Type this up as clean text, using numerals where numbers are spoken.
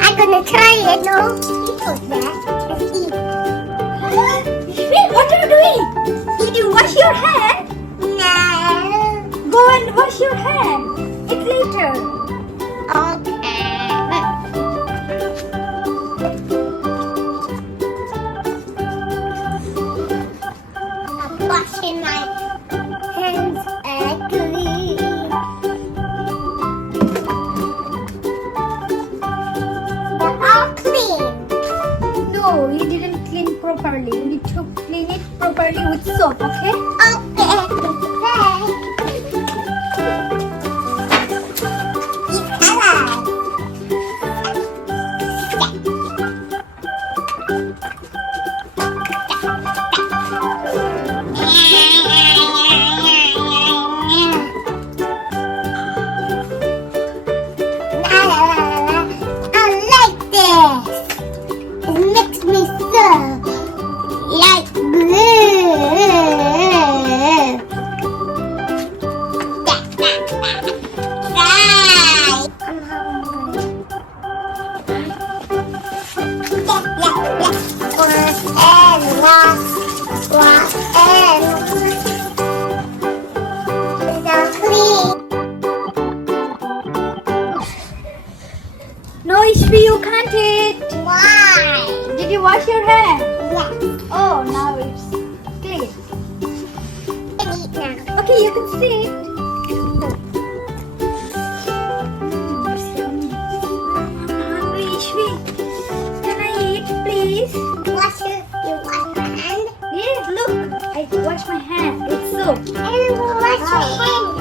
I'm gonna try it. No, what's that? Let's eat. Ishfi, what are you doing? Did you wash your hand? No. Go and wash your hand. Eat later. Okay. I'm washing my hands clean. They're all clean. No, you didn't clean properly. You need to clean it properly with soap, okay? Okay. It's color. I like this. It makes me so like blue. Right. I'm hungry. Wash and it's all clean. No, Ishfi, you can't eat. Why? Did you wash your hand? Yes. Oh, now it's clean. I eat now. Okay, you can sit. I'm hungry, Ishfi. Can I eat, please? You wash your hand? Yes, look. I wash my hand with soap. And wash your hand